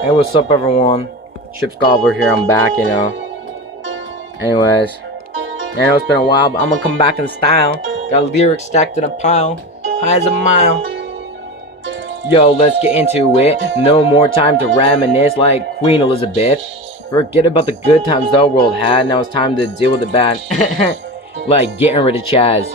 Hey, what's up, everyone? Ship's Gobbler here. I'm back, Anyways, I know it's been a while, but I'm gonna come back in style. Got lyrics stacked in a pile, high as a mile. Yo, let's get into it. No more time to reminisce like Queen Elizabeth. Forget about the good times the world had. Now it's time to deal with the bad. Like getting rid of Chaz.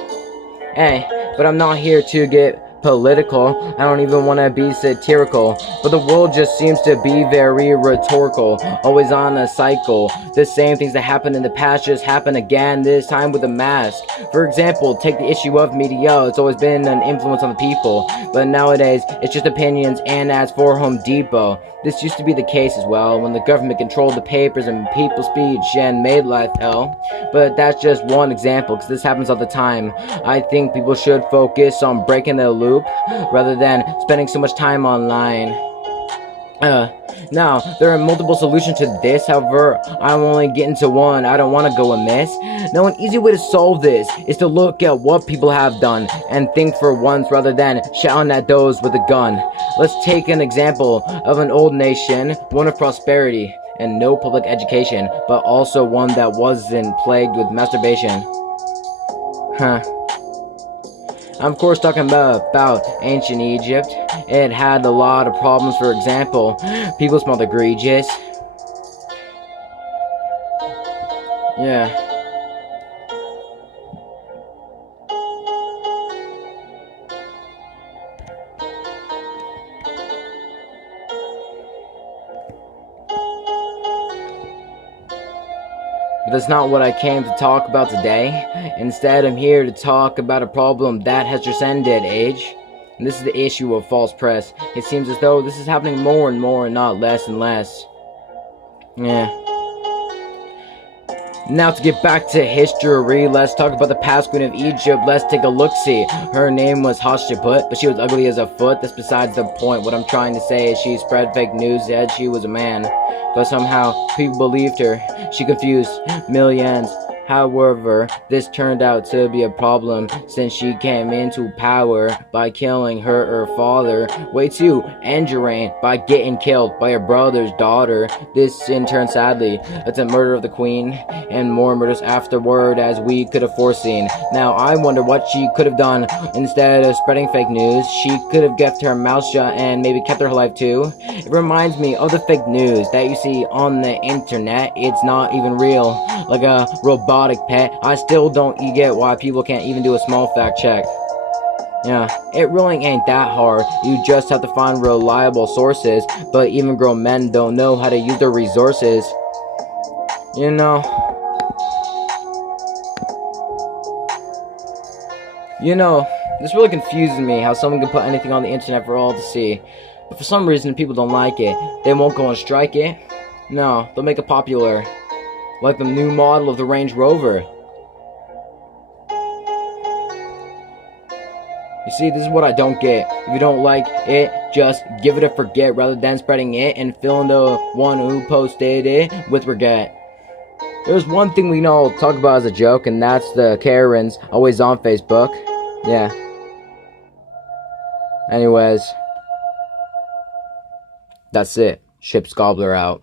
Hey, but I'm not here to get political. I don't even want to be satirical. But the world just seems to be very rhetorical. Always on a cycle. The same things that happened in the past just happen again, this time with a mask. For example, take the issue of media. It's always been an influence on the people. But nowadays, it's just opinions and ads for Home Depot. This used to be the case as well, when the government controlled the papers and people's speech and made life hell. But that's just one example, because this happens all the time. I think people should focus on breaking the loop rather than spending so much time online. Now, there are multiple solutions to this, however, I'm only getting to one. I don't want to go amiss. Now, an easy way to solve this is to look at what people have done and think for once rather than shouting at those with a gun. Let's take an example of an old nation, one of prosperity and no public education, but also one that wasn't plagued with masturbation. I'm of course talking about ancient Egypt. It had a lot of problems. For example, people smelled egregious. Yeah. But that's not what I came to talk about today. Instead, I'm here to talk about a problem that has transcended age. And this is the issue of false press. It seems as though this is happening more and more and not less and less. Yeah. Now to get back to history, let's talk about the past queen of Egypt. Let's take a look-see. Her name was Hatshepsut, but she was ugly as a foot. That's besides the point. What I'm trying to say is she spread fake news that she was a man. But somehow, people believed her. She confused millions. However, this turned out to be a problem since she came into power by killing her father. Way too, and her reign by getting killed by her brother's daughter. This in turn sadly led to murder of the queen and more murders afterward as we could have foreseen. Now I wonder what she could have done instead of spreading fake news. She could have kept her mouth shut and maybe kept her alive too. It reminds me of the fake news that you see on the internet. It's not even real, like a robotic pet. I still don't get why people can't even do a small fact check. Yeah, it really ain't that hard. You just have to find reliable sources, but even grown men don't know how to use their resources. This really confuses me how someone can put anything on the internet for all to see. But for some reason, people don't like it. They won't go and strike it. No, they'll make it popular. Like the new model of the Range Rover. You see, this is what I don't get. If you don't like it, just give it a forget rather than spreading it and filling the one who posted it with regret. There's one thing we can all talk about as a joke, and that's the Karens always on Facebook. Yeah. Anyways, that's it. Ship's Gobbler out.